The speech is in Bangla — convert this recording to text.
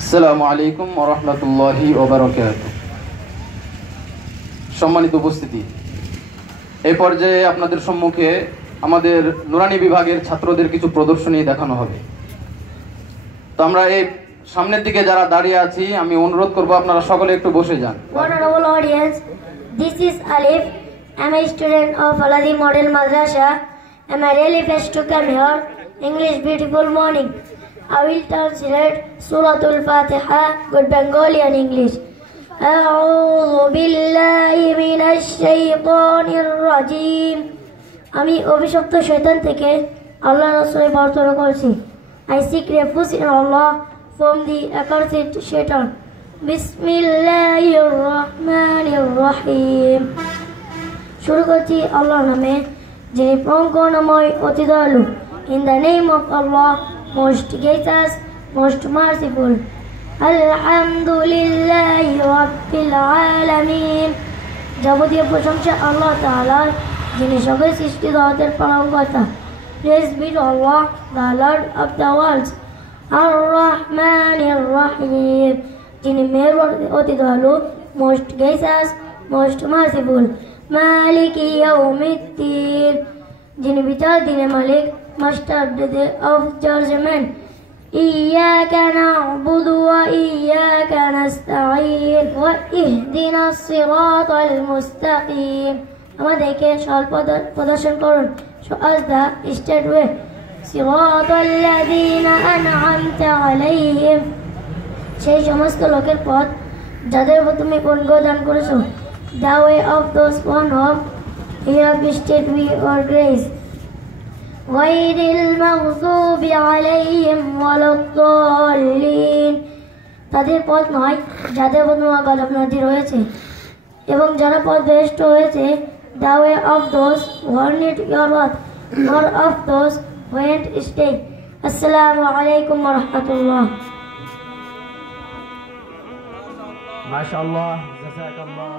আসসালামু আলাইকুম ওয়া রাহমাতুল্লাহি ওয়া বারাকাতুহু। সম্মানিত উপস্থিতি, এই পর্যায়ে আপনাদের সম্মুখে আমাদের নুরানি বিভাগের ছাত্রদের কিছু প্রদর্শনী দেখানো হবে। তো আমরা এই সামনের দিকে যারা দাঁড়িয়ে আছি, আমি অনুরোধ করব আপনারা সকলে একটু বসে যান। Honorable audience, this is Alif. I'm a student of Al-Adi Model Madrasa. I'm really blessed to come here. English, beautiful morning. I will translate Suratul Fatiha, good Bengalian English. أعوذ بالله من الشيطان الرجيم. আমি অভিশপ্ত শয়তান থেকে আল্লাহর রাসূলে প্রার্থনা করছি। I seek refuge in Allah from the accursed shaitan. বিসমিল্লাহির রহমানির রহিম। শুরু করছি আল্লাহর নামে, যিনি পরম করুণাময় অতি দয়ালু। In the name of Allah, most gracious, most merciful. আলহামদুলিল্লাহি রাব্বিল আলামিন। যাবতীয় প্রশংসা আল্লাহ তাআলার, যিনি সকল সৃষ্টি জগতের পালনকর্তা। Praise be to Allah, the Lord of the worlds. আর-রাহমানির রহিম, যিনি মেহেরবান অতি দয়ালু, most gracious, most merciful. মালিকি ইয়াউমিদ্দিন, যিনি বিচার দিনের মালিক, master of the day of judgement. ইয়াকা না'বুদু ওয়া ইয়াকা নাস্তাঈন ওয়া ইহদিনাস সিরাতাল মুস্তাকিম। আমাদেরকে সরল পথ প্রদর্শন করুন, show us the straight way. সিরাতাল লাযীনা আন'আমতা আলাইহিম, সেই সমস্ত লোকের পথ যাদের উপর তুমি অনুগ্রহ দান করেছো। The way of those on whom you have bestowed your grace. গায়রিল মাগযুবি আলাইহিম ওয়ালাদ-দাল্লিন, তাদের পথ নয় যাদের উপর তোমার গজব নাযিল হয়েছে এবং যারা পথভ্রষ্ট হয়েছে। The way of those who need your wrath, nor of those who went astray. Assalamu alaikum wa rahmatullah. MashaAllah, Jazakallah.